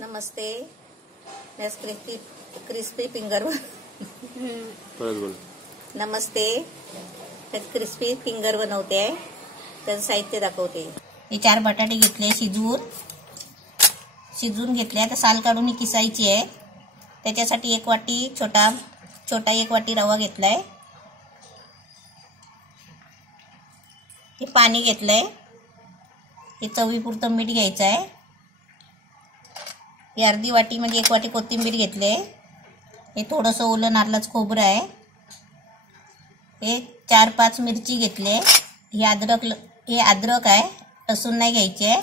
नमस्ते. मैं crispy finger नमस्ते. मैं crispy finger बनवते आहे. त्याचं साहित्य दाखवते. हे 4 बटाटे घेतले शिजून घेतले. आता साल काढून किसायची आहे. त्याच्यासाठी 1 वाटी छोटा 1 वाटी रवा घेतलाय. हे पाणी घेतलंय. हे चवीपुरतं मीठ घ्यायचं आहे. हे अर्धी वाटी म्हणजे 1 वाटी कोथिंबीर घेतले. हे थोडंसं ओलं नारळाचं खोबरं आहे. हे 4-5 मिरची घेतले. हे अद्रक आहे. लसूण नाही घ्यायचे.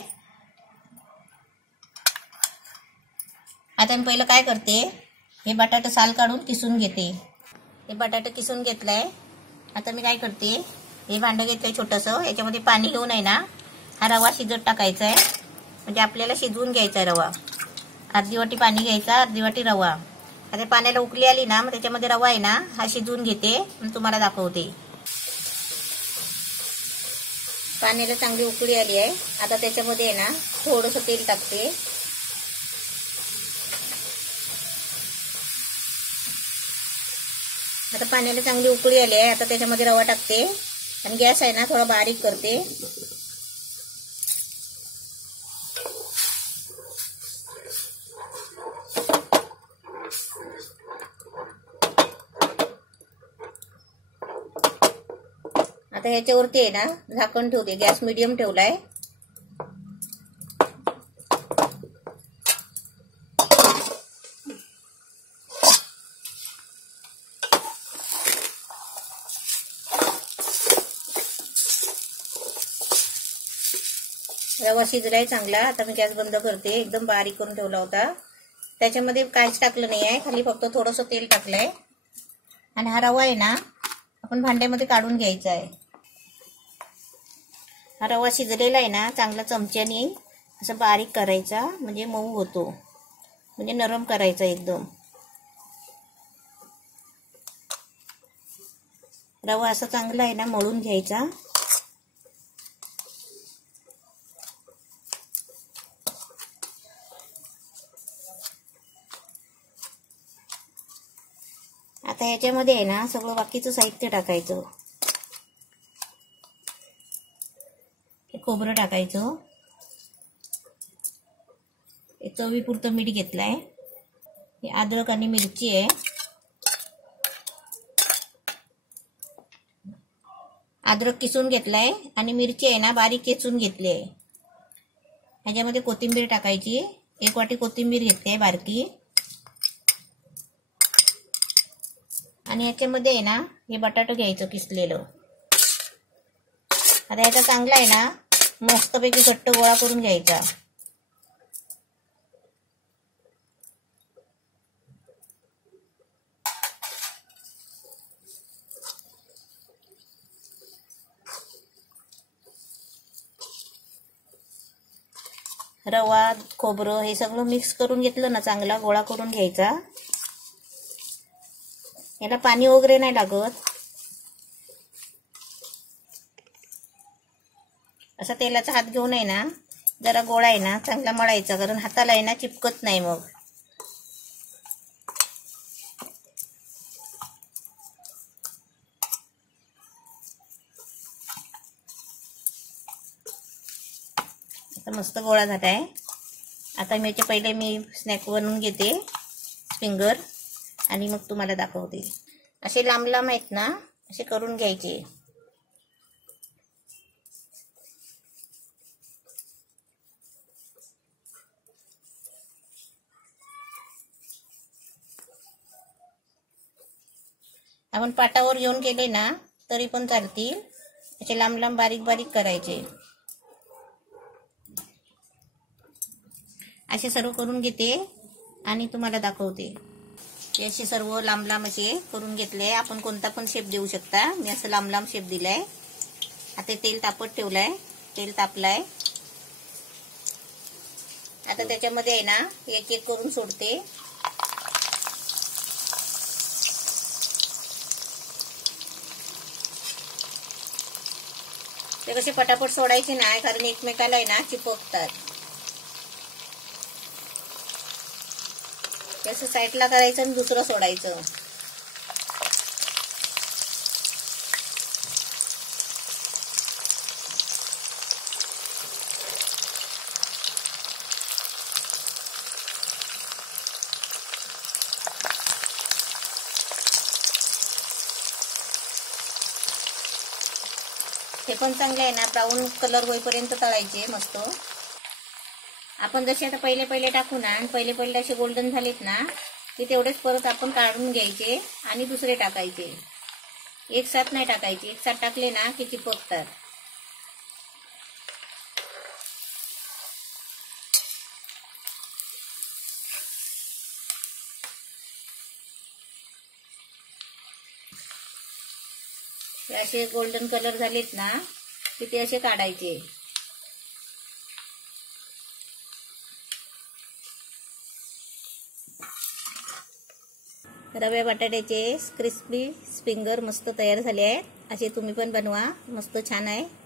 आता मी पहिलं काय करते, हे बटाटे साल काढून किसून घेते. हे बटाटे किसून घेतलाय. आता मी काय करते, हे भांडं घेतलंय छोटंसं. याच्यामध्ये पाणी घेऊन आहे ना, हा रवा शिजत टाकायचा आहे. म्हणजे आपल्याला शिजवून घ्यायचा आहे रवा. अर्धी वाटी पाणी घ्यायचा, अर्धी वाटी रवा. आता पाण्याला उकळी आली ना, मग त्याच्यामध्ये रवा आहे ना, हा शिजवून घेते आणि तुम्हाला दाखवते. पाण्याला चांगली उकळी आली आहे. आता त्याच्यामध्ये आहे ना, थोडंसं तेल टाकते. आता पाण्याला चांगली उकळी आली आहे. आता त्याच्यामध्ये रवा टाकते आणि गॅस आहे ना, थोडा बारीक करते. आता ह्याच्यावरती आहे ना, झाकण ठेवते. गॅस मीडियम ठेवलाय. रवा शिजलाय चांगला. आता मी गॅस बंद करते. एकदम बारीक करून ठेवला होता. त्याच्यामध्ये काहीच टाकलं नाही आहे. खाली फक्त थोडंसं तेल टाकलंय. आणि हा रवा आहे ना, आपण भांड्यामध्ये काढून घ्यायचा आहे. हा रवा शिजलेला आहे ना, चांगला चमच्याने असं बारीक करायचा. म्हणजे मऊ होतो. म्हणजे नरम करायचा एकदम. रवा असा चांगला आहे ना, मळून घ्यायचा. आता ह्याच्यामध्ये आहे ना, सगळं बाकीचं साहित्य टाकायचं. खोबरं टाकायचं. चवीपुरतं मीठ घेतलंय. हे अद्रक आणि मिरची आहे. अद्रक किसून घेतलाय आणि मिरची आहे ना, बारीक किसून घेतली आहे. ह्याच्यामध्ये कोथिंबीर टाकायची. 1 वाटी कोथिंबीर घेतली बारकी. आणि ह्याच्यामध्ये आहे ना, हे बटाटो घ्यायचं किसलेलं. आता ह्याचा चांगला आहे ना, मस्तपैकी घट्ट गोळा करून घ्यायचा. रवा खोबरं हे सगळं मिक्स करून घेतलं ना, चांगला गोळा करून घ्यायचा. याला पाणी वगैरे नाही लागत. असा तेलाचा हात घेऊन आहे ना, जरा गोळा आहे ना, चांगला मळायचा. कारण हाताला आहे ना, चिपकत नाही मग. आता मस्त गोळा झाला आहे. आता मी पहिले स्नॅक बनवून घेते फिंगर आणि मग तुम्हाला दाखवते. असे लांब लांब आहेत ना, असे करून घ्यायचे. आपण पाटावर घेऊन केले ना, तरी पण चालतील. असे लांब लांब बारीक बारीक करायचे. असे सर्व करून घेते आणि तुम्हाला दाखवते. असे सर्व लांब लांब असे करून घेतले. आपण कोणता पण शेप देऊ शकता. मी असं लांब लांब शेप दिलाय. आता तेल तापत ठेवलंय. तेल तापलाय. आता त्याच्यामध्ये आहे ना, एक एक करून सोडते. ते कसे पटापट सोडायचे नाही, कारण एकमेकाला आहे ना चिपकतात. असं साईडला करायचं आणि दुसरं सोडायचं. हे पण चांगले आहे ना, ब्राऊन कलर होईपर्यंत तळायचे मस्त. आपण जसे आता पहिले पहिले टाकू ना, आणि पहिले पहिले असे गोल्डन झालेत ना, की तेवढेच परत आपण काढून घ्यायचे आणि दुसरे टाकायचे. एक साथ नाही टाकायचे, एक साथ टाकले ना की चिपकतात. असे गोल्डन कलर झालेत ना की ते असे काढायचे. रव्या बटाट्याचे क्रिस्पी फिंगर मस्त तयार झाले आहेत. असे तुम्ही पण बनवा, मस्त छान आहे.